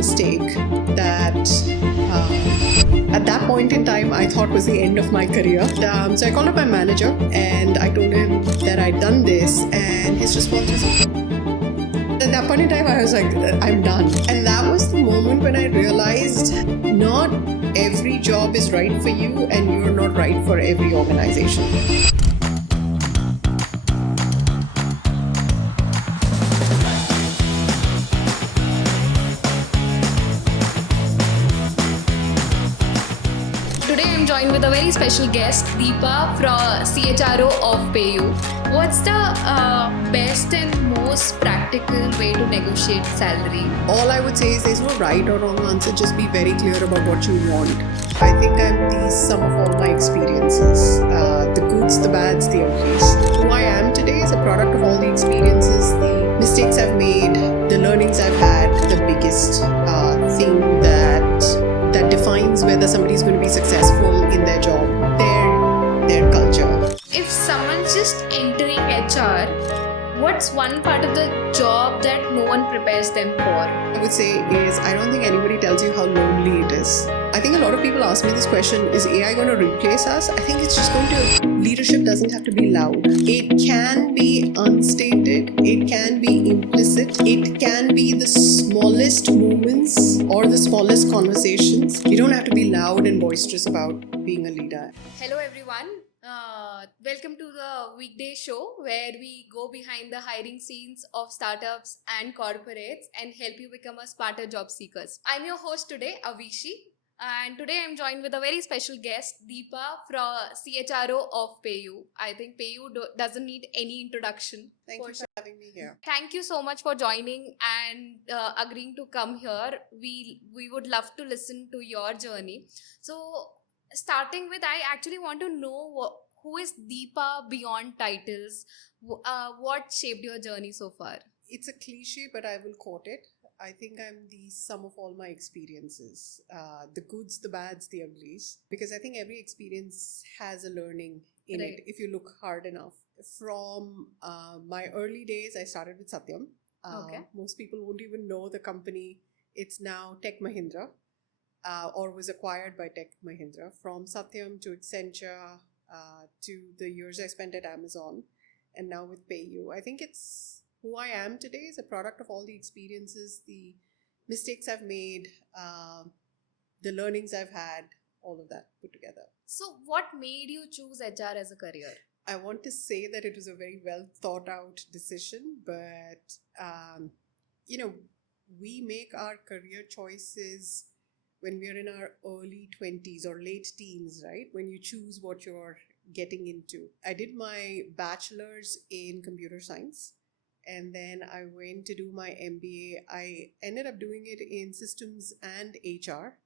mistake that at that point in time I thought was the end of my career. So I called up my manager and I told him that I'd done this, and his response was, at that point in time I was like, I'm done. And that was the moment when I realized not every job is right for you and you're not right for every organization. Today I'm joined with a very special guest, Deepa from CHRO of PayU. What's the best and most practical way to negotiate salary? All I would say is there's no right or wrong answer, just be very clear about what you want. I think I'm the sum of all my experiences, the goods, the bads, the uglies. Who I am today is a product of all the experiences, the mistakes I've made, the learnings I've had. The biggest thing that defines whether somebody's going to be successful in their job, their culture. If someone's just entering HR, what's one part of the job that no one prepares them for? I would say is I don't think anybody tells you how lonely it is. I think a lot of people ask me this question, is AI going to replace us? I think it's just going to, leadership doesn't have to be loud. It can be unstated, it can be implicit, it can be the smallest moments or the smallest conversations. You don't have to be loud and boisterous about being a leader. Hello everyone. Welcome to the weekday show where we go behind the hiring scenes of startups and corporates and help you become a smarter job seekers. I'm your host today, Avishi. And today I'm joined with a very special guest, Deepa from CHRO of PayU. I think PayU doesn't need any introduction. Thank you for having me here. Thank you so much for joining and agreeing to come here. We would love to listen to your journey. So starting with, I actually want to know who is Deepa beyond titles? What shaped your journey so far? It's a cliche, but I will quote it. I think I'm the sum of all my experiences, the goods, the bads, the uglies, because I think every experience has a learning in it if you look hard enough. From my early days, I started with Satyam. Most people won't even know the company. It's now Tech Mahindra, or was acquired by Tech Mahindra. From Satyam to Accenture, to the years I spent at Amazon, and now with PayU. I think it's who I am today is a product of all the experiences, the mistakes I've made, the learnings I've had, all of that put together. So what made you choose HR as a career? I want to say that it was a very well thought out decision, but we make our career choices when we're in our early 20s or late teens, right? When you choose what you're getting into. I did my bachelor's in computer science. And then I went to do my MBA. I ended up doing it in systems and HR.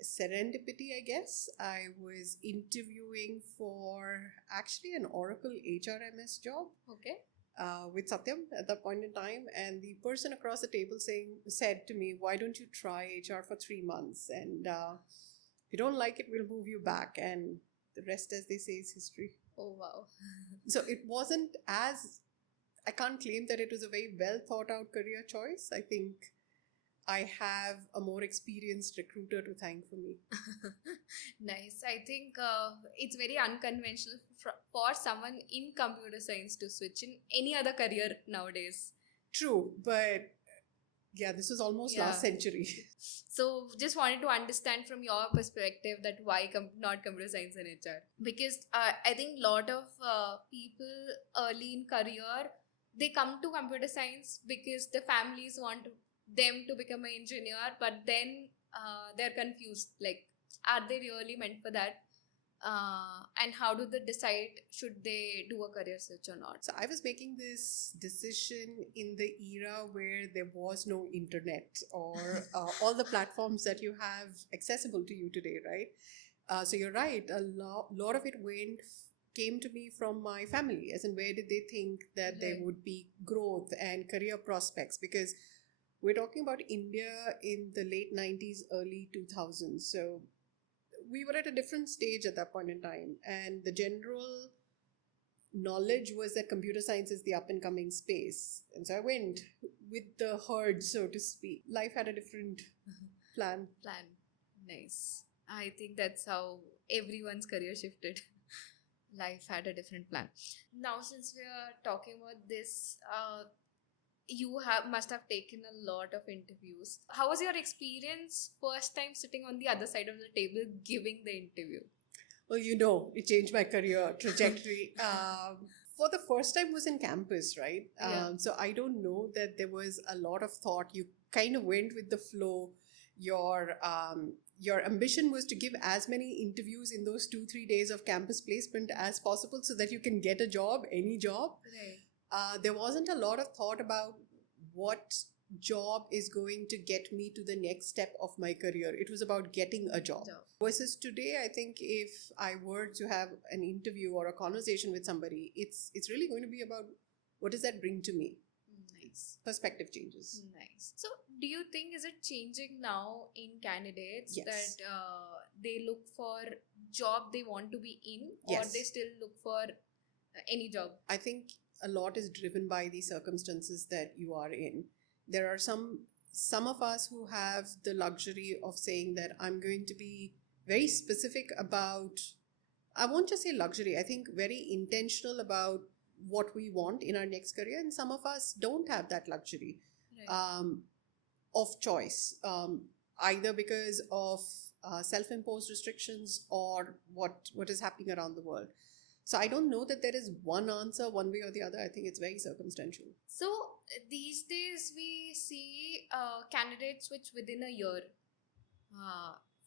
Serendipity, I guess. I was interviewing for actually an Oracle HRMS job. Okay. With Satyam at that point in time. And the person across the table said to me, why don't you try HR for 3 months? And if you don't like it, we'll move you back. And the rest, as they say, is history. Oh, wow. So it wasn't I can't claim that it was a very well thought out career choice. I think I have a more experienced recruiter to thank for me. Nice. I think it's very unconventional for someone in computer science to switch in any other career nowadays. True, but yeah, this was almost last century. So just wanted to understand from your perspective that why not computer science and HR? Because I think a lot of people early in career, they come to computer science because the families want them to become an engineer, but then they're confused. Like, are they really meant for that? And how do they decide should they do a career switch or not? So I was making this decision in the era where there was no internet or all the platforms that you have accessible to you today, right? So you're right, a lot of it came to me from my family, as in where did they think that there would be growth and career prospects, because we're talking about India in the late 90s, early 2000s. So we were at a different stage at that point in time, and the general knowledge was that computer science is the up and coming space. And so I went with the herd, so to speak. Life had a different plan. Nice. I think that's how everyone's career shifted. Life had a different plan. Now, since we are talking about this, you have must have taken a lot of interviews. How was your experience first time sitting on the other side of the table giving the interview? Well, it changed my career trajectory. For the first time was in campus, right? Yeah. So I don't know that there was a lot of thought. You kind of went with the flow. Your ambition was to give as many interviews in those 2-3 days of campus placement as possible so that you can get a job, any job. Right. There wasn't a lot of thought about what job is going to get me to the next step of my career. It was about getting a job. Versus today, I think if I were to have an interview or a conversation with somebody, it's really going to be about what does that bring to me. Nice. Perspective changes. Nice. So, do you think is it changing now in candidates Yes. that they look for job they want to be in, or Yes. they still look for any job? I think a lot is driven by the circumstances that you are in. There are some of us who have the luxury of saying that I'm going to be very specific about, I won't just say luxury, I think very intentional about what we want in our next career. And some of us don't have that luxury Right. of choice, either because of self-imposed restrictions or what is happening around the world. So I don't know that there is one answer one way or the other. I think it's very circumstantial. So these days we see candidates switch within a year.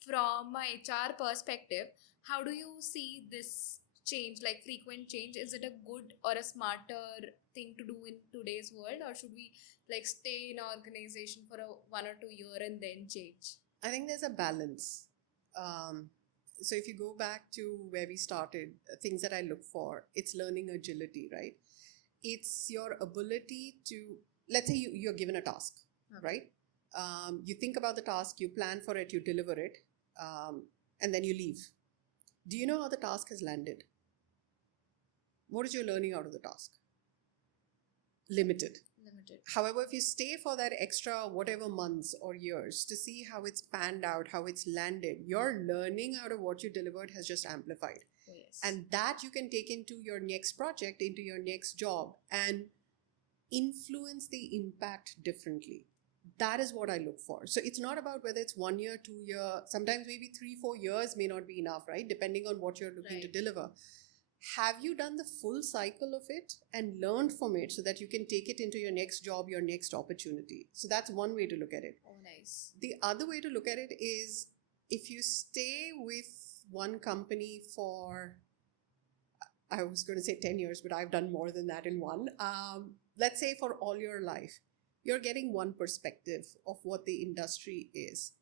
From a HR perspective, how do you see this change, like frequent change? Is it a good or a smarter thing to do in today's world, or should we like stay in our organization for 1 or 2 year and then change? I think there's a balance. So if you go back to where we started, things that I look for, it's learning agility, right? It's your ability to, let's say you're given a task, Okay. right? You think about the task, you plan for it, you deliver it, and then you leave. Do you know how the task has landed? What is your learning out of the task? Limited. However, if you stay for that extra whatever months or years to see how it's panned out, how it's landed, your learning out of what you delivered has just amplified. Yes. And that you can take into your next project, into your next job, and influence the impact differently. That is what I look for. So it's not about whether it's 1 year, 2 year, sometimes maybe 3-4 years may not be enough, right? Depending on what you're looking to Right. deliver. Have you done the full cycle of it and learned from it so that you can take it into your next job, your next opportunity? So that's one way to look at it. Oh, nice. The other way to look at it is if you stay with one company for, I was going to say 10 years, but I've done more than that in one. Let's say for all your life, you're getting one perspective of what the industry is.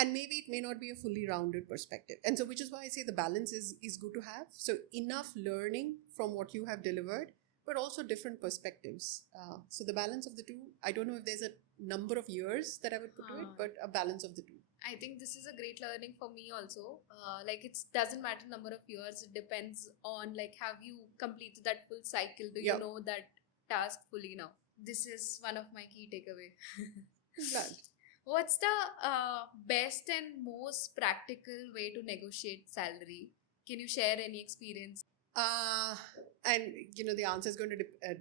And maybe it may not be a fully rounded perspective. And so, which is why I say the balance is good to have. So enough learning from what you have delivered, but also different perspectives. So the balance of the two, I don't know if there's a number of years that I would put to it, but a balance of the two. I think this is a great learning for me also. Like it doesn't matter number of years. It depends on like have you completed that full cycle? Do you Yeah. know that task fully now? This is one of my key takeaway. I'm glad. What's the best and most practical way to negotiate salary? Can you share any experience? And the answer is going to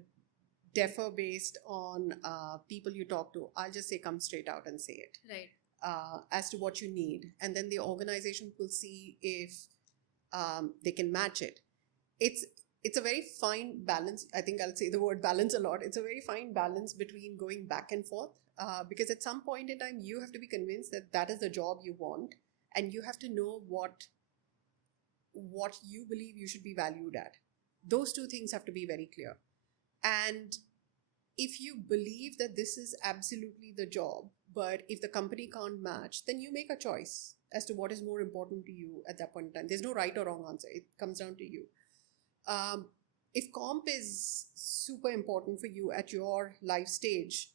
differ based on people you talk to. I'll just say come straight out and say it. Right. As to what you need, and then the organization will see if they can match it. It's a very fine balance. I think I'll say the word balance a lot. It's a very fine balance between going back and forth, because at some point in time you have to be convinced that that is the job you want, and you have to know what you believe you should be valued at. Those two things have to be very clear. And if you believe that this is absolutely the job, but if the company can't match, then you make a choice as to what is more important to you at that point in time. There's no right or wrong answer. It comes down to you. If comp is super important for you at your life stage,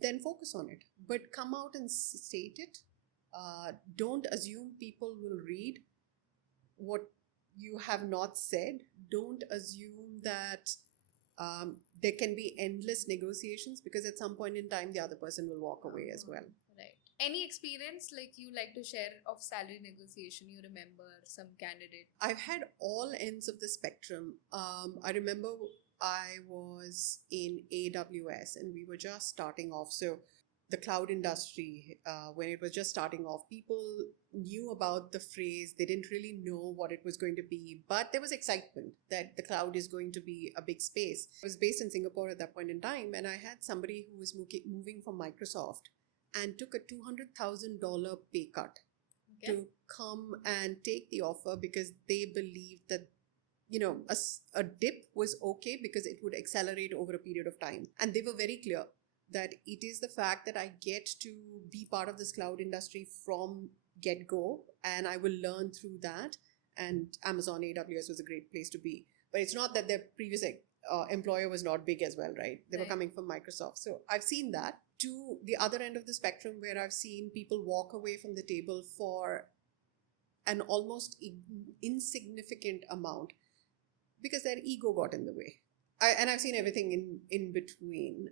then focus on it. But come out and state it. Don't assume people will read what you have not said. Don't assume that there can be endless negotiations because at some point in time the other person will walk away as well. Right. Any experience like you like to share of salary negotiation? You remember some candidate? I've had all ends of the spectrum. I remember I was in AWS and we were just starting off. So the cloud industry, when it was just starting off, people knew about the phrase. They didn't really know what it was going to be, but there was excitement that the cloud is going to be a big space. I was based in Singapore at that point in time, and I had somebody who was moving from Microsoft and took a $200,000 pay cut to come and take the offer because they believed that a dip was okay because it would accelerate over a period of time. And they were very clear that it is the fact that I get to be part of this cloud industry from get-go, and I will learn through that. And Amazon AWS was a great place to be. But it's not that their previous employer was not big as well, right? They were coming from Microsoft. So I've seen that. To the other end of the spectrum, where I've seen people walk away from the table for an almost insignificant amount because their ego got in the way. And I've seen everything in between.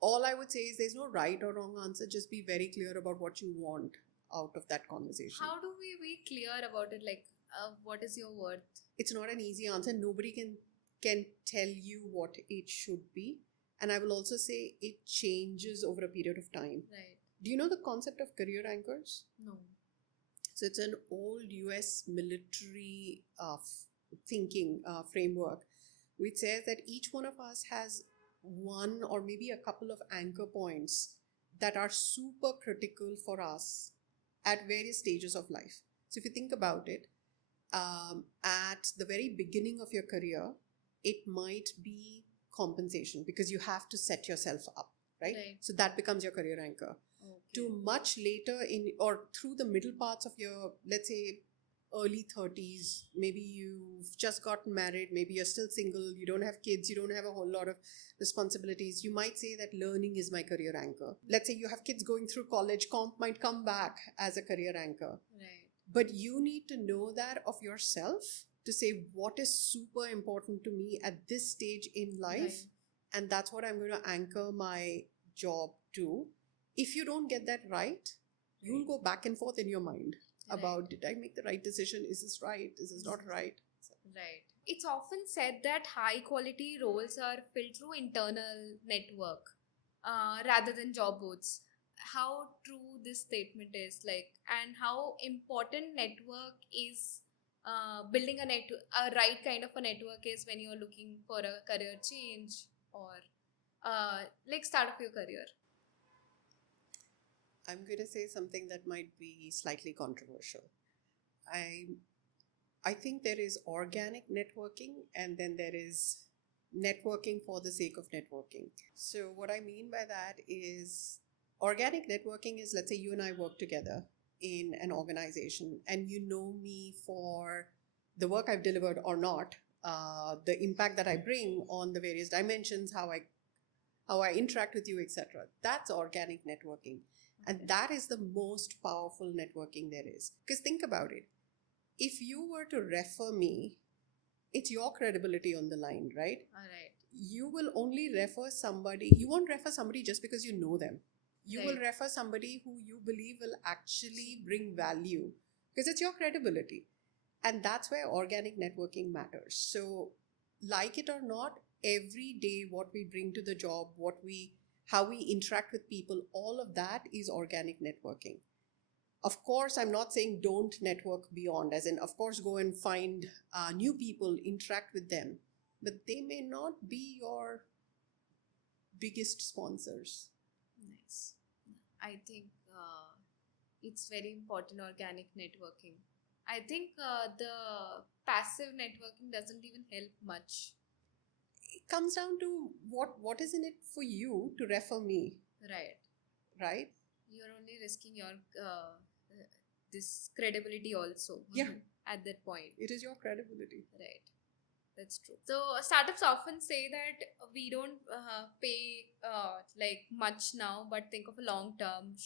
All I would say is there's no right or wrong answer. Just be very clear about what you want out of that conversation. How do we be clear about it? Like, what is your worth? It's not an easy answer. Nobody can tell you what it should be. And I will also say it changes over a period of time. Right. Do you know the concept of career anchors? No. So it's an old US military thinking framework, which says that each one of us has one or maybe a couple of anchor points that are super critical for us at various stages of life. So if you think about it, at the very beginning of your career, it might be compensation because you have to set yourself up, right? So that becomes your career anchor. To much later in or through the middle parts of your, let's say, early 30s, maybe you've just gotten married, maybe you're still single, you don't have kids, you don't have a whole lot of responsibilities. You might say that learning is my career anchor. Let's say you have kids going through college, comp might come back as a career anchor. Right. But you need to know that of yourself to say what is super important to me at this stage in life. Right. And that's what I'm going to anchor my job to. If you don't get that right, you'll go back and forth in your mind about, did I make the right decision? Is this right? Is this not right? Right. It's often said that high quality roles are filled through internal network rather than job boards. How true this statement is, like, and how important network is building a right kind of a network is when you're looking for a career change or like start of your career. I'm going to say something that might be slightly controversial. I think there is organic networking and then there is networking for the sake of networking. So what I mean by that is organic networking is, let's say you and I work together in an organization and you know me for the work I've delivered or not, the impact that I bring on the various dimensions, how I interact with you, etc. That's organic networking. And that is the most powerful networking there is. Because think about it. If you were to refer me, it's your credibility on the line, right? All right. You will only refer somebody. You won't refer somebody just because you know them. You will refer somebody who you believe will actually bring value because it's your credibility. And that's where organic networking matters. So like it or not, every day what we bring to the job, how we interact with people, all of that is organic networking. Of course, I'm not saying don't network beyond, as in, of course, go and find new people, interact with them, but they may not be your biggest sponsors. Nice. I think it's very important, organic networking. I think the passive networking doesn't even help much. It comes down to what is in it for you to refer me. Right? You're only risking your this credibility also. Yeah. At that point. It is your credibility. Right. That's true. So startups often say that we don't pay like much now, but think of a long term.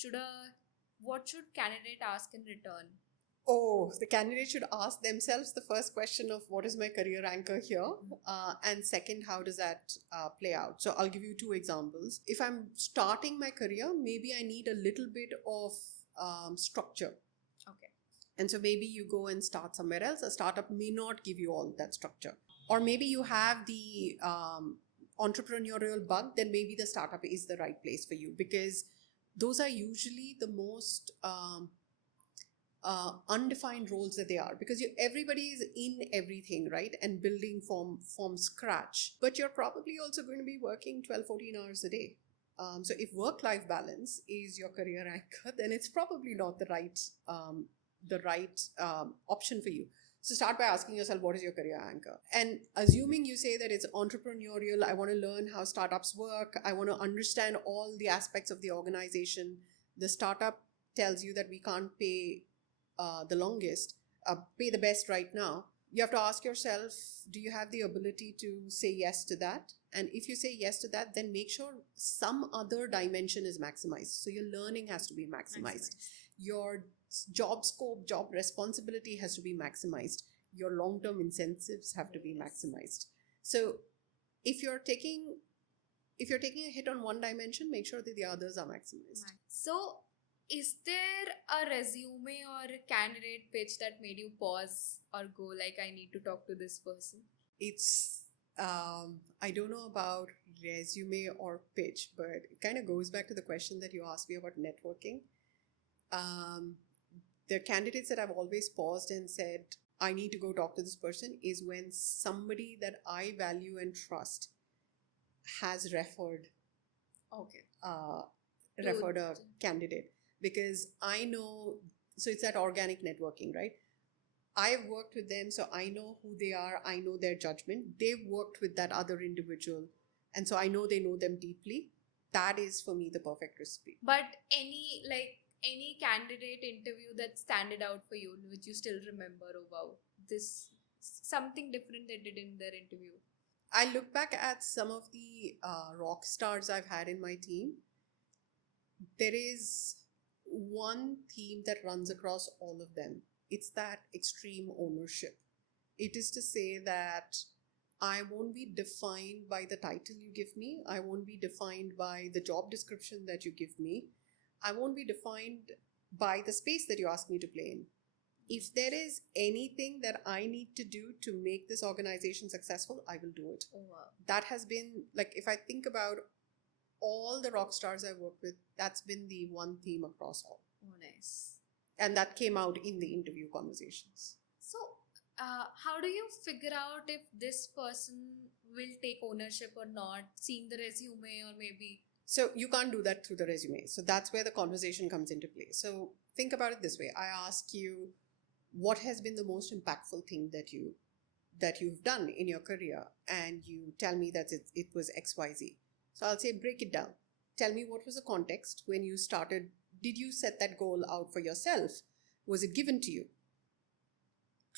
What should candidate ask in return? Oh, the candidate should ask themselves the first question of what is my career anchor here? And second, how does that play out? So I'll give you two examples. If I'm starting my career, maybe I need a little bit of structure. Okay. And so maybe you go and start somewhere else. A startup may not give you all that structure. Or maybe you have the entrepreneurial bug, then maybe the startup is the right place for you, because those are usually the most undefined roles that they are, because everybody is in everything, right, and building from scratch, but you're probably also going to be working 12-14 hours a day. So if work-life balance is your career anchor, then it's probably not the right option for you. So start by asking yourself, what is your career anchor? And assuming you say that it's entrepreneurial, I want to learn how startups work, I want to understand all the aspects of the organization. The startup tells you that we can't pay the longest, pay the best right now. You have to ask yourself, do you have the ability to say yes to that? And if you say yes to that, then make sure some other dimension is maximized. So your learning has to be maximized. Your job scope, job responsibility has to be maximized. Your long-term incentives have to be maximized. So if you're taking a hit on one dimension, make sure that the others are maximized. So is there a resume or a candidate pitch that made you pause or go like, I need to talk to this person? It's I don't know about resume or pitch, but it kind of goes back to the question that you asked me about networking. The candidates that I've always paused and said, I need to go talk to this person, is when somebody that I value and trust has referred a candidate. Because I know, so it's that organic networking, right? I've worked with them, so I know who they are, I know their judgment. They've worked with that other individual, and so I know they know them deeply. That is for me the perfect recipe. But any candidate interview that standed out for you, which you still remember, oh wow, this something different they did in their interview? I look back at some of the rock stars I've had in my team. There is one theme that runs across all of them. It's that extreme ownership. It is to say that I won't be defined by the title you give me. I won't be defined by the job description that you give me. I won't be defined by the space that you ask me to play in. If there is anything that I need to do to make this organization successful, I will do it. Oh, wow. That has been, like, if I think about all the rock stars I've worked with, that's been the one theme across all. Oh, nice. And that came out in the interview conversations. So, how do you figure out if this person will take ownership or not, seeing the resume or maybe? So you can't do that through the resume. So that's where the conversation comes into play. So think about it this way. I ask you, what has been the most impactful thing that you've done in your career? And you tell me that it was XYZ. So I'll say, break it down. Tell me, what was the context when you started? Did you set that goal out for yourself? Was it given to you?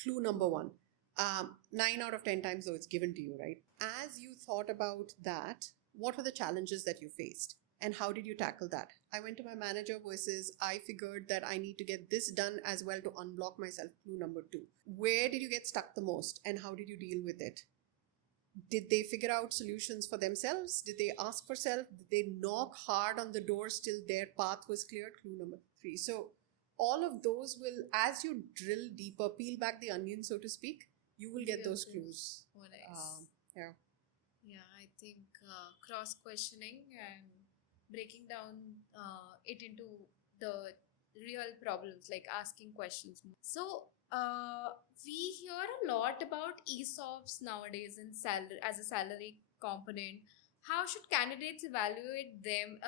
Clue number one. 9 out of 10 times though, it's given to you, right? As you thought about that, what were the challenges that you faced? And how did you tackle that? I went to my manager versus I figured that I need to get this done as well to unblock myself. Clue number 2. Where did you get stuck the most and how did you deal with it? Did they figure out solutions for themselves? Did they ask for help? Did they knock hard on the doors till their path was cleared? Clue number 3. So all of those will, as you drill deeper, peel back the onion, so to speak, you will get those clues. Oh, nice. Yeah, I think cross-questioning and breaking down it into the real problems, like asking questions. So we hear a lot about ESOPs nowadays in salary as a salary component. How should candidates evaluate them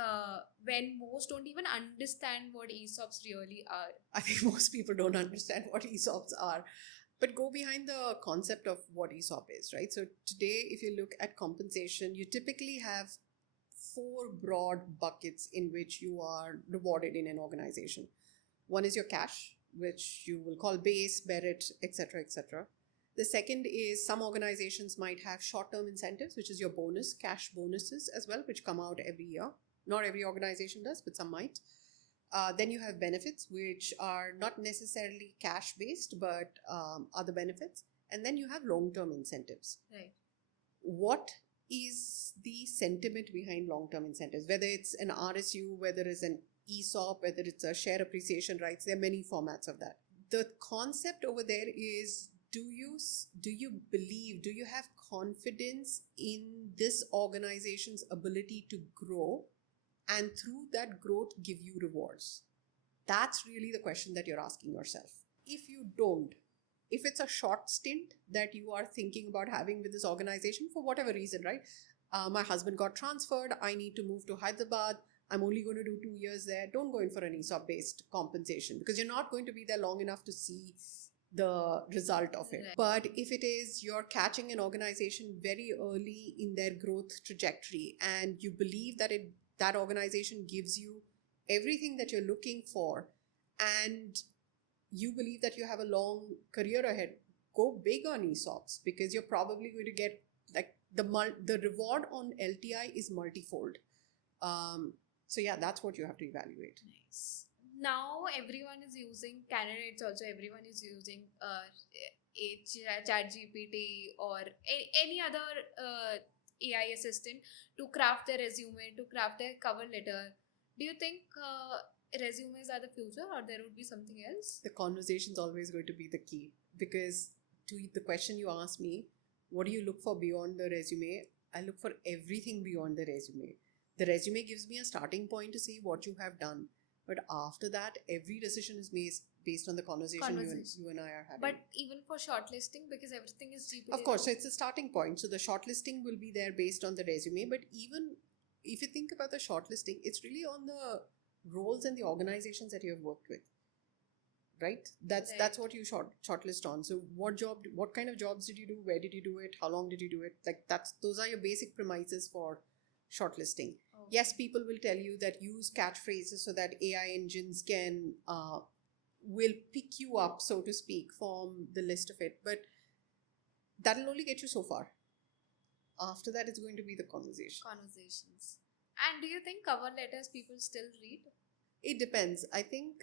when most don't even understand what ESOPs really are? I think most people don't understand what ESOPs are. But go behind the concept of what ESOP is, right? So today, if you look at compensation, you typically have 4 broad buckets in which you are rewarded in an organization. One is your cash, which you will call base, merit, etc., etc. The second is some organizations might have short-term incentives, which is your bonus, cash bonuses as well, which come out every year. Not every organization does, but some might. Then you have benefits, which are not necessarily cash based, but other benefits. And then you have long term incentives. Right. What is the sentiment behind long term incentives? Whether it's an RSU, whether it's an ESOP, whether it's a share appreciation rights, there are many formats of that. The concept over there is, do you believe, do you have confidence in this organization's ability to grow, and through that growth give you rewards? That's really the question that you're asking yourself. If you don't, if it's a short stint that you are thinking about having with this organization for whatever reason, right? My husband got transferred, I need to move to Hyderabad, I'm only going to do 2 years there. Don't go in for an ESOP based compensation, because you're not going to be there long enough to see the result of it. Right. But if it is you're catching an organization very early in their growth trajectory, and you believe that that organization gives you everything that you're looking for, and you believe that you have a long career ahead, go big on ESOPs, because you're probably going to get like the reward on LTI is multifold. So yeah, that's what you have to evaluate. Nice. Now everyone is using, candidates also, everyone is using ChatGPT or any other AI assistant to craft their resume, to craft their cover letter. Do you think resumes are the future, or there would be something else? The conversation's always going to be the key, because to the question you asked me, what do you look for beyond the resume? I look for everything beyond the resume. The resume gives me a starting point to see what you have done. But after that, every decision is made based on the conversation you and I are having. But even for shortlisting, because everything is GPT. Of course, so it's a starting point. So the shortlisting will be there based on the resume. But even if you think about the shortlisting, it's really on the roles and the organizations that you have worked with. Right? That's what you shortlist on. So what kind of jobs did you do? Where did you do it? How long did you do it? Like those are your basic premises for shortlisting. Okay. Yes, people will tell you that use catchphrases so that AI engines will pick you up, so to speak, from the list of it. But that'll only get you so far. After that, it's going to be the Conversations. And do you think cover letters people still read? It depends. I think,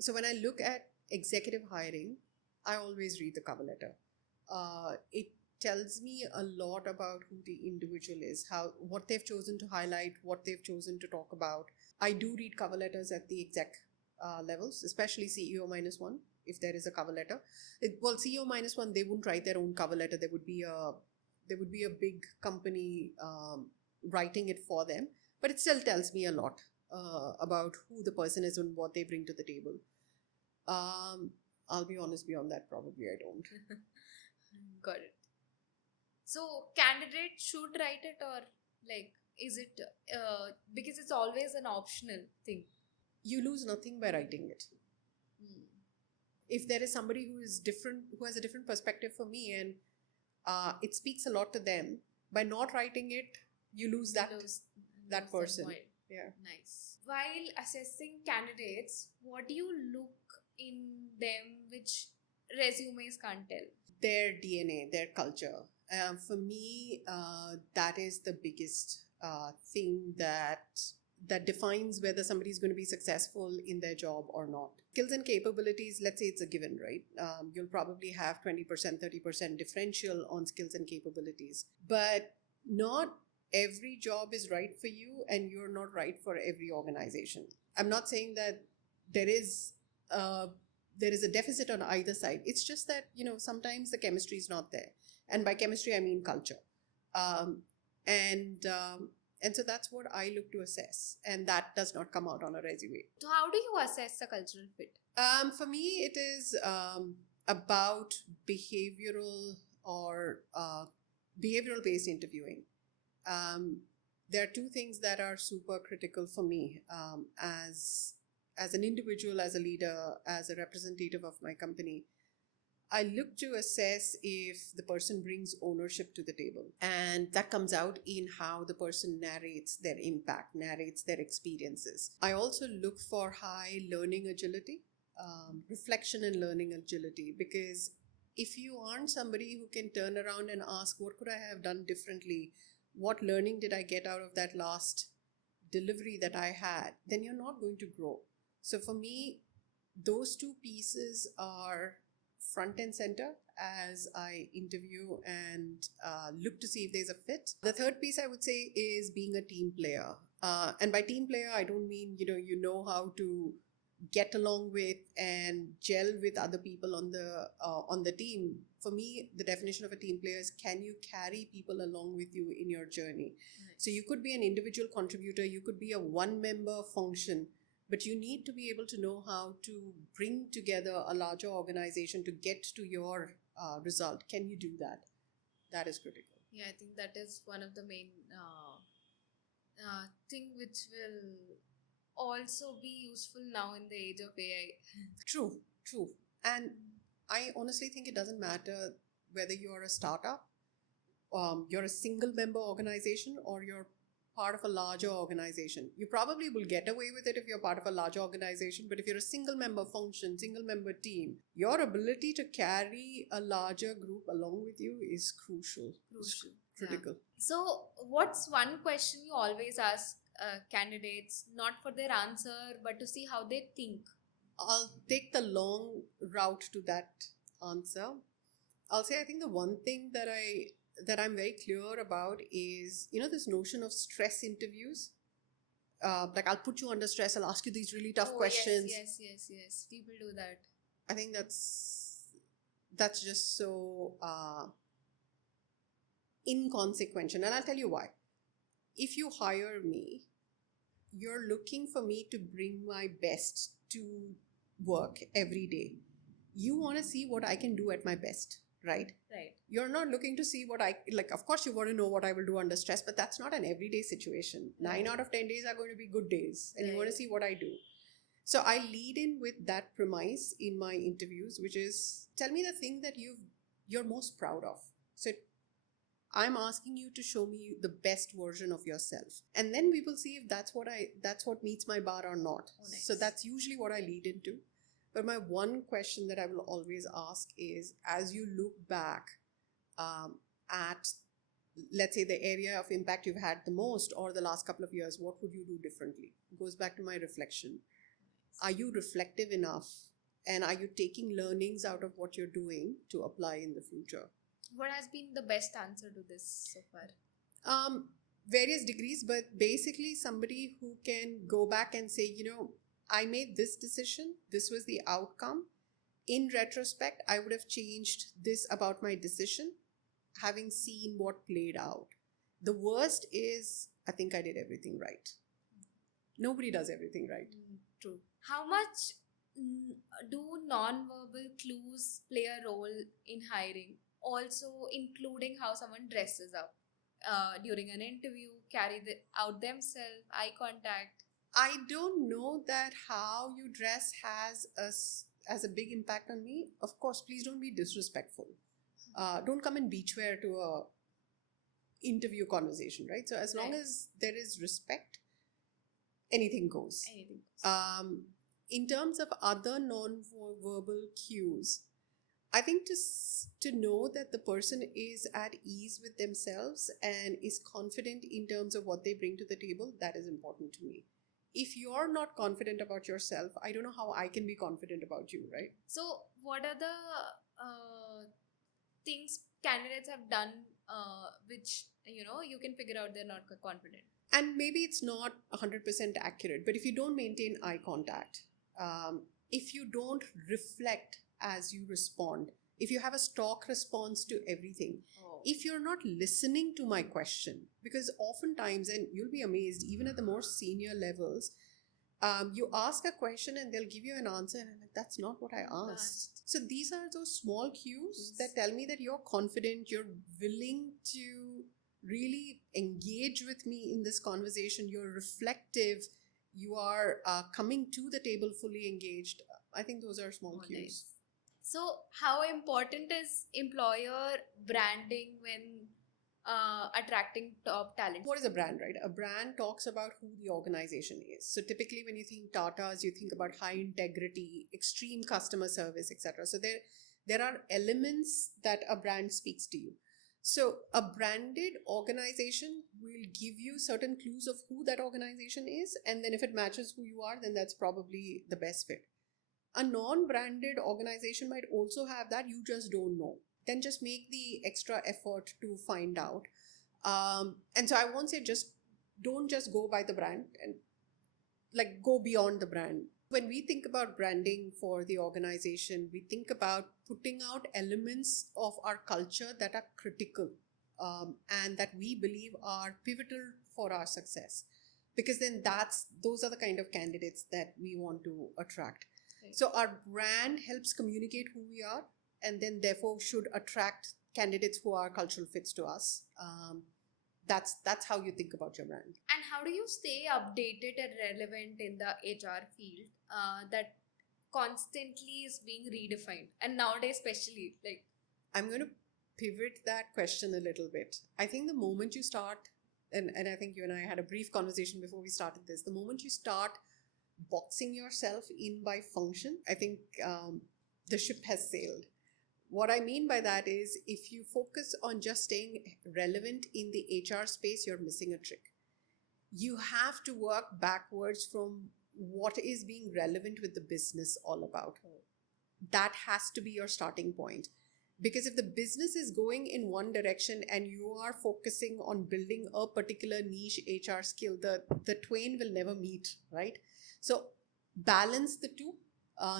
so when I look at executive hiring, I always read the cover letter. It tells me a lot about who the individual is, what they've chosen to highlight, what they've chosen to talk about. I do read cover letters at the exec levels, especially CEO -1, if there is a cover letter. CEO -1, they wouldn't write their own cover letter. There would be a big company writing it for them, but it still tells me a lot about who the person is and what they bring to the table. I'll be honest, beyond that, probably I don't. Got it. So candidates should write it, or like, is it because it's always an optional thing? You lose nothing by writing it. If there is somebody who is different, who has a different perspective for me, and it speaks a lot to them, by not writing it, you lose that person. Yeah. Nice. While assessing candidates, what do you look in them which resumes can't tell? Their DNA, their culture. For me, that is the biggest thing that defines whether somebody is going to be successful in their job or not. Skills and capabilities, let's say it's a given, right? You'll probably have 20%, 30% differential on skills and capabilities. But not every job is right for you, and you're not right for every organization. I'm not saying that there is a deficit on either side. It's just that, sometimes the chemistry is not there. And by chemistry, I mean culture. And so that's what I look to assess. And that does not come out on a resume. So how do you assess the cultural fit? For me, it is about behavioral or behavioral-based interviewing. There are two things that are super critical for me as an individual, as a leader, as a representative of my company. I look to assess if the person brings ownership to the table, and that comes out in how the person narrates their impact, narrates their experiences. I also look for high learning agility, reflection and learning agility, because if you aren't somebody who can turn around and ask, what could I have done differently? What learning did I get out of that last delivery that I had, then you're not going to grow. So for me, those two pieces are front and center as I interview and look to see if there's a fit. The third piece I would say is being a team player. And by team player, I don't mean, you know how to get along with and gel with other people on the team. For me, the definition of a team player is, can you carry people along with you in your journey? So you could be an individual contributor, you could be a one member function, but you need to be able to know how to bring together a larger organization to get to your result. Can you do that? That is critical. Yeah, I think that is one of the main thing which will also be useful now in the age of AI. True. And I honestly think it doesn't matter whether you're a startup, you're a single member organization, or you're part of a larger organization. You probably will get away with it if you're part of a larger organization, but if you're a single member function, single member team, your ability to carry a larger group along with you is crucial. Critical. Yeah. So, what's one question you always ask candidates, not for their answer, but to see how they think? I'll take the long route to that answer. I'll say I think the one thing that I'm very clear about is, this notion of stress interviews. Like, I'll put you under stress, I'll ask you these really tough questions. Yes. People do that. I think that's just so inconsequential. And I'll tell you why. If you hire me, you're looking for me to bring my best to work every day. You want to see what I can do at my best, right? Right. You're not looking to see what of course you want to know what I will do under stress, but that's not an everyday situation. 9 out of 10 days are going to be good days, and you want to see what I do. So I lead in with that premise in my interviews, which is, tell me the thing that you're most proud of. So I'm asking you to show me the best version of yourself, and then we will see if that's what meets my bar or not. Oh, nice. So that's usually what I lead into. But my one question that I will always ask is, as you look back at, let's say, the area of impact you've had the most or the last couple of years, what would you do differently? It goes back to my reflection. Are you reflective enough? And are you taking learnings out of what you're doing to apply in the future? What has been the best answer to this so far? Various degrees, but basically somebody who can go back and say, I made this decision, this was the outcome. In retrospect, I would have changed this about my decision, having seen what played out. The worst is, I think I did everything right. Nobody does everything right. True. How much do non-verbal clues play a role in hiring? Also including how someone dresses up during an interview, carry out themselves, eye contact. I don't know that how you dress has a big impact on me. Of course, please don't be disrespectful. Don't come in beachwear to a interview conversation, right? So as long as there is respect, anything goes. In terms of other non-verbal cues, I think to know that the person is at ease with themselves and is confident in terms of what they bring to the table, that is important to me. If you're not confident about yourself, I don't know how I can be confident about you, right? So what are the things candidates have done which, you can figure out they're not confident? And maybe it's not 100% accurate, but if you don't maintain eye contact, if you don't reflect as you respond, if you have a stock response to everything, if you're not listening to my question, because oftentimes, and you'll be amazed, even at the more senior levels, you ask a question and they'll give you an answer and I'm like, that's not what I asked. So these are those small cues that tell me that you're confident, you're willing to really engage with me in this conversation, you're reflective, you are coming to the table fully engaged. I think those are small cues. Nice. So how important is employer branding when attracting top talent? What is a brand, right? A brand talks about who the organization is. So typically when you think Tata's, you think about high integrity, extreme customer service, etc. So there are elements that a brand speaks to you. So a branded organization will give you certain clues of who that organization is, and then if it matches who you are, then that's probably the best fit. A non-branded organization might also have that, you just don't know. Then just make the extra effort to find out. And so I won't say just don't just go by the brand, and like go beyond the brand. When we think about branding for the organization, we think about putting out elements of our culture that are critical, and that we believe are pivotal for our success, because then those are the kind of candidates that we want to attract. Right. So our brand helps communicate who we are, and then therefore should attract candidates who are cultural fits to us. That's how you think about your brand. And how do you stay updated and relevant in the HR field that constantly is being redefined? And nowadays, especially, like, I'm going to pivot that question a little bit. I think the moment you start, and I think you and I had a brief conversation before we started this, the moment you start boxing yourself in by function, I think the ship has sailed. What I mean by that is, if you focus on just staying relevant in the HR space, you're missing a trick. You have to work backwards from what is being relevant with the business all about. That has to be your starting point. Because if the business is going in one direction and you are focusing on building a particular niche HR skill, the twain will never meet, right? So balance the two.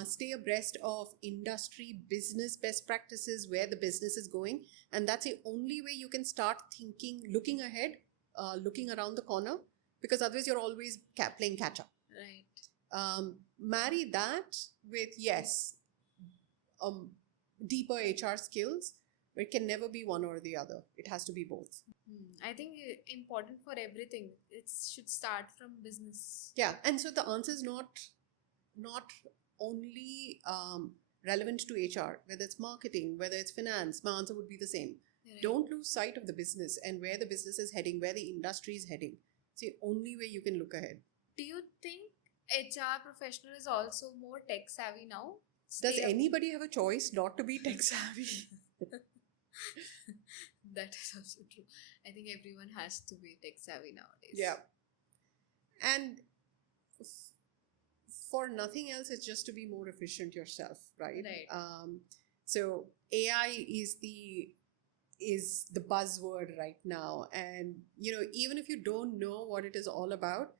Stay abreast of industry business best practices, where the business is going, and that's the only way you can start thinking, looking ahead, looking around the corner, because otherwise you're always playing catch up. right. Marry that with, yes, deeper HR skills, but it can never be one or the other. It has to be both. I think important for everything. It should start from business. Yeah, and so the answer is not only relevant to HR, whether it's marketing, whether it's finance. My answer would be the same. Right. Don't lose sight of the business and where the business is heading, where the industry is heading. It's the only way you can look ahead. Do you think HR professional is also more tech savvy now? Does Stay up- anybody have a choice not to be tech savvy? That is also true. I think everyone has to be tech savvy nowadays. Yeah. And for nothing else, it's just to be more efficient yourself, right? Right. So AI is the buzzword right now, and even if you don't know what it is all about,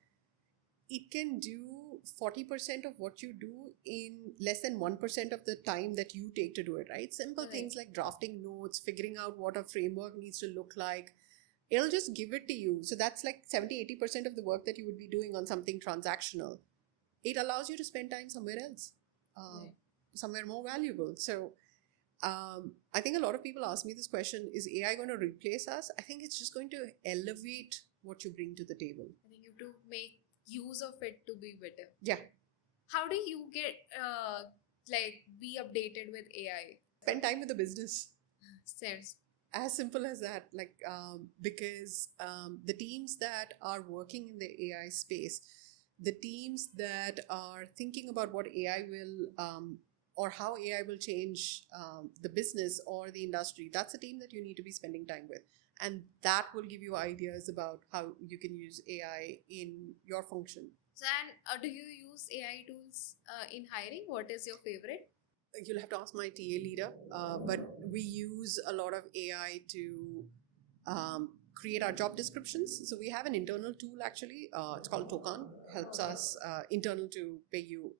it can do 40% of what you do in less than 1% of the time that you take to do it, right? Simple Right. things like drafting notes, figuring out what a framework needs to look like. It'll just give it to you. So that's like 70-80% of the work that you would be doing on something transactional. It allows you to spend time somewhere else, Right. somewhere more valuable. So I think a lot of people ask me this question, is AI going to replace us? I think it's just going to elevate what you bring to the table. I think you have to make use of it to be better. Yeah. How do you get be updated with AI? Spend time with the business. Sense. As simple as that. Because the teams that are working in the AI space, the teams that are thinking about what AI will or how AI will change the business or the industry, that's a team that you need to be spending time with. And that will give you ideas about how you can use AI in your function. So, and do you use AI tools in hiring? What is your favorite? You'll have to ask my TA leader, but we use a lot of AI to create our job descriptions. So we have an internal tool actually. It's called Tokan. Helps us internal to PayU.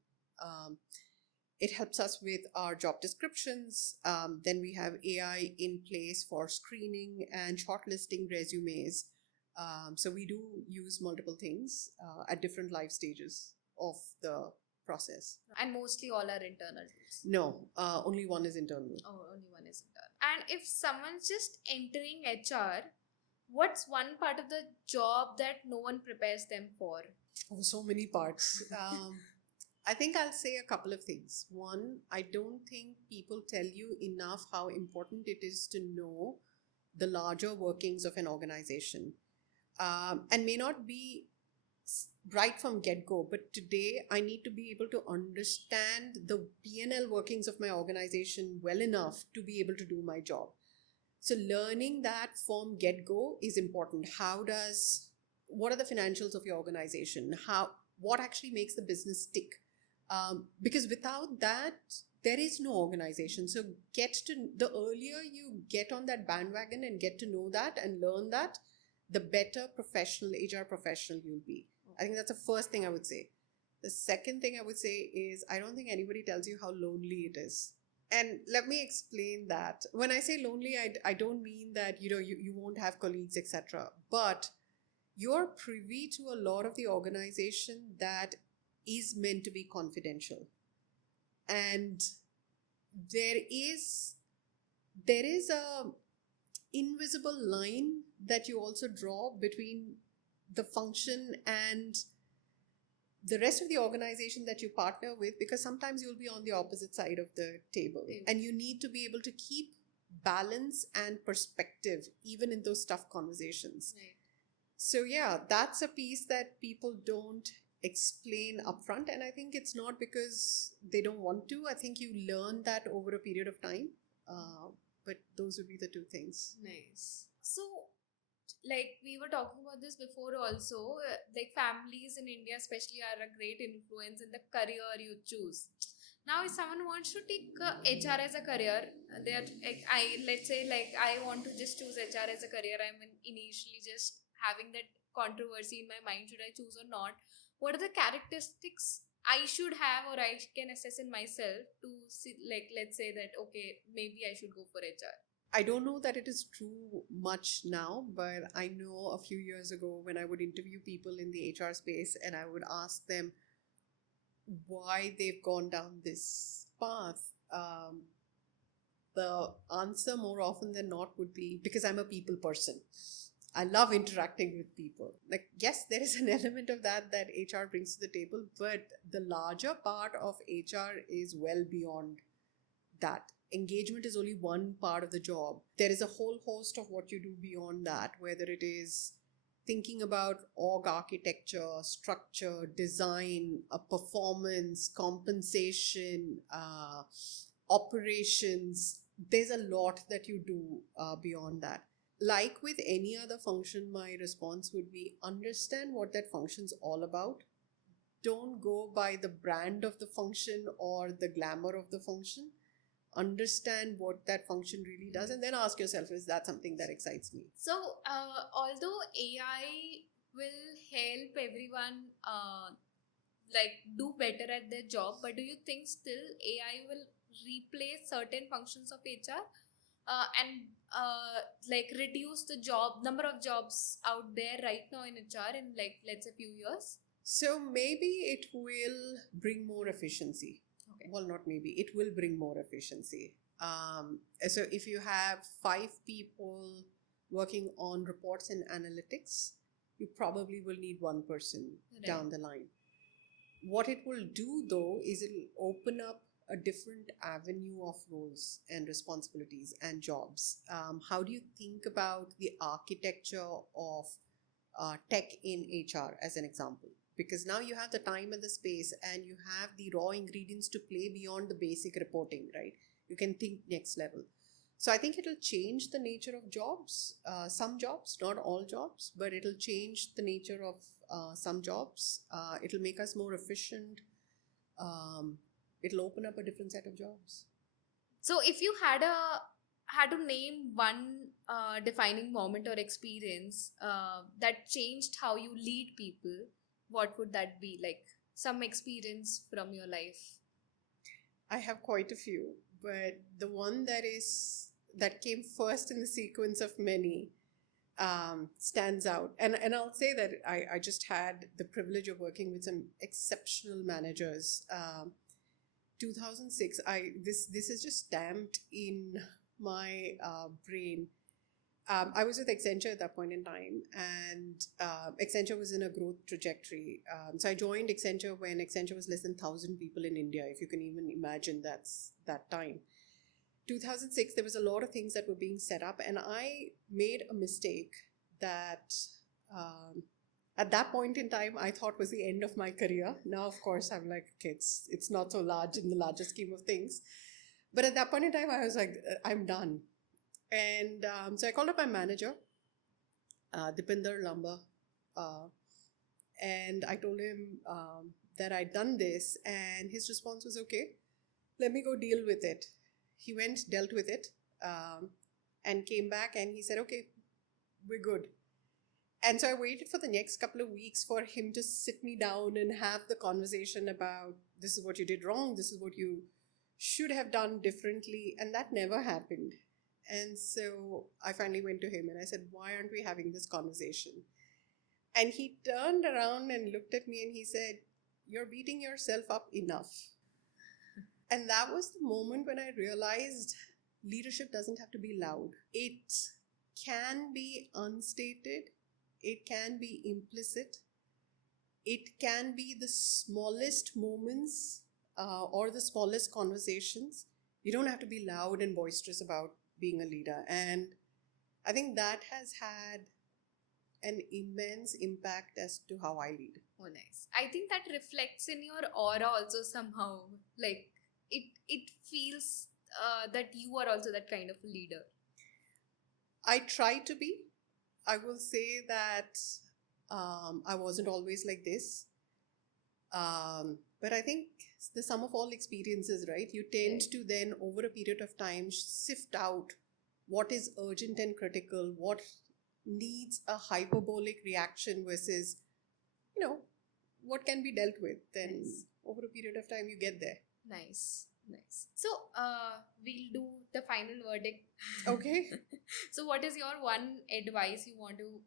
It helps us with our job descriptions. Then we have AI in place for screening and shortlisting resumes. So we do use multiple things at different life stages of the process. And mostly all are internal tools. No, only one is internal. Oh, only one is internal. And if someone's just entering HR, what's one part of the job that no one prepares them for? Oh, so many parts. I think I'll say a couple of things. One, I don't think people tell you enough how important it is to know the larger workings of an organization. And may not be right from get-go, but today I need to be able to understand the P&L workings of my organization well enough to be able to do my job. So learning that from get-go is important. What are the financials of your organization? What actually makes the business tick? Because without that, there is no organization. So the earlier you get on that bandwagon and get to know that and learn that, the better HR professional you'll be. I think that's the first thing I would say. The second thing I would say is I don't think anybody tells you how lonely it is. And let me explain that. When I say lonely, I don't mean that you won't have colleagues, etc. But you're privy to a lot of the organization that is meant to be confidential. And there is a invisible line that you also draw between the function and the rest of the organization that you partner with, because sometimes you'll be on the opposite side of the table and you need to be able to keep balance and perspective even in those tough conversations. Right. So yeah, that's a piece that people don't explain upfront, and I think it's not because they don't want to. I think you learn that over a period of time, but those would be the two things. Nice. So, like we were talking about this before also, like families in India especially are a great influence in the career you choose. Now if someone wants to take HR as a career, they are like, let's say like I want to just choose HR as a career. I'm initially just having that controversy in my mind, should I choose or not? What are the characteristics I should have or I can assess in myself to see, like let's say that okay, maybe I should go for HR? I don't know that it is true much now, but I know a few years ago when I would interview people in the HR space and I would ask them why they've gone down this path, the answer more often than not would be because I'm a people person. I love interacting with people. Like, yes, there is an element of that HR brings to the table, but the larger part of HR is well beyond that. Engagement is only one part of the job. There is a whole host of what you do beyond that, whether it is thinking about org architecture, structure, design, performance, compensation, operations. There's a lot that you do beyond that. Like with any other function, my response would be understand what that function's all about. Don't go by the brand of the function or the glamour of the function. Understand what that function really does and then ask yourself, is that something that excites me? So, although AI will help everyone like do better at their job, but do you think still AI will replace certain functions of HR and like reduce the number of jobs out there right now in HR in like let's say few years? So maybe it will bring more efficiency. Okay. Well, not maybe, it will bring more efficiency. So if you have 5 people working on reports and analytics, you probably will need 1 person down the line. What it will do though is it will open up a different avenue of roles and responsibilities and jobs. How do you think about the architecture of tech in HR as an example? Because now you have the time and the space and you have the raw ingredients to play beyond the basic reporting, right? You can think next level. So I think it'll change the nature of jobs, some jobs, not all jobs, but it'll change the nature of some jobs. It'll make us more efficient. It'll open up a different set of jobs. So if you had to name one defining moment or experience that changed how you lead people, what would that be? Like some experience from your life? I have quite a few, but the one that came first in the sequence of many stands out. And I'll say that I just had the privilege of working with some exceptional managers. 2006, this is just stamped in my brain. I was with Accenture at that point in time, and Accenture was in a growth trajectory. So I joined Accenture when Accenture was less than 1,000 people in India, if you can even imagine that's that time. 2006, there was a lot of things that were being set up, and I made a mistake that at that point in time I thought was the end of my career. Now, of course, I'm like, okay, it's not so large in the larger scheme of things. But at that point in time, I was like, I'm done. And so I called up my manager, Dipinder Lamba, and I told him that I'd done this, and his response was, okay, let me go deal with it. He went, dealt with it, and came back, and he said, okay, we're good. And so I waited for the next couple of weeks for him to sit me down and have the conversation about, this is what you did wrong, this is what you should have done differently, and that never happened. And so I finally went to him and I said, why aren't we having this conversation? And he turned around and looked at me and he said, you're beating yourself up enough. And that was the moment when I realized leadership doesn't have to be loud. It can be unstated. It can be implicit. It can be the smallest moments or the smallest conversations. You don't have to be loud and boisterous about being a leader. And I think that has had an immense impact as to how I lead. Oh, nice. I think that reflects in your aura also somehow. Like it feels that you are also that kind of a leader. I try to be. I will say that I wasn't always like this. But I think the sum of all experiences, right? You tend to then, over a period of time, sift out what is urgent and critical, what needs a hyperbolic reaction versus, what can be dealt with. Then over a period of time, you get there. Nice. So, we'll do the final verdict. Okay. So, what is your one advice you want to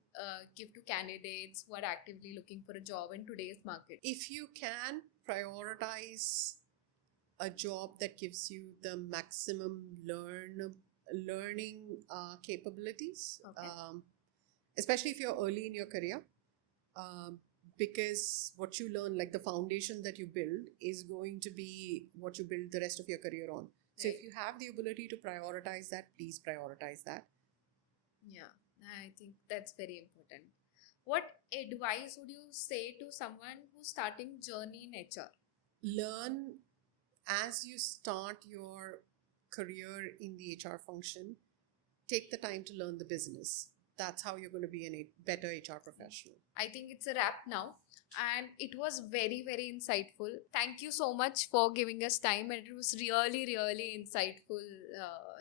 give to candidates who are actively looking for a job in today's market? If you can prioritize a job that gives you the maximum learning capabilities, Okay. Especially if you're early in your career, because what you learn, like the foundation that you build, is going to be what you build the rest of your career on. So if you have the ability to prioritize that, please prioritize that. Yeah, I think that's very important. What advice would you say to someone who's starting journey in HR? Learn as you start your career in the HR function. Take the time to learn the business. That's how you're going to be a better HR professional. I think it's a wrap now. And it was very, very insightful. Thank you so much for giving us time. And it was really, really insightful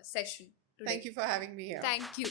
session today. Thank you for having me here. Thank you.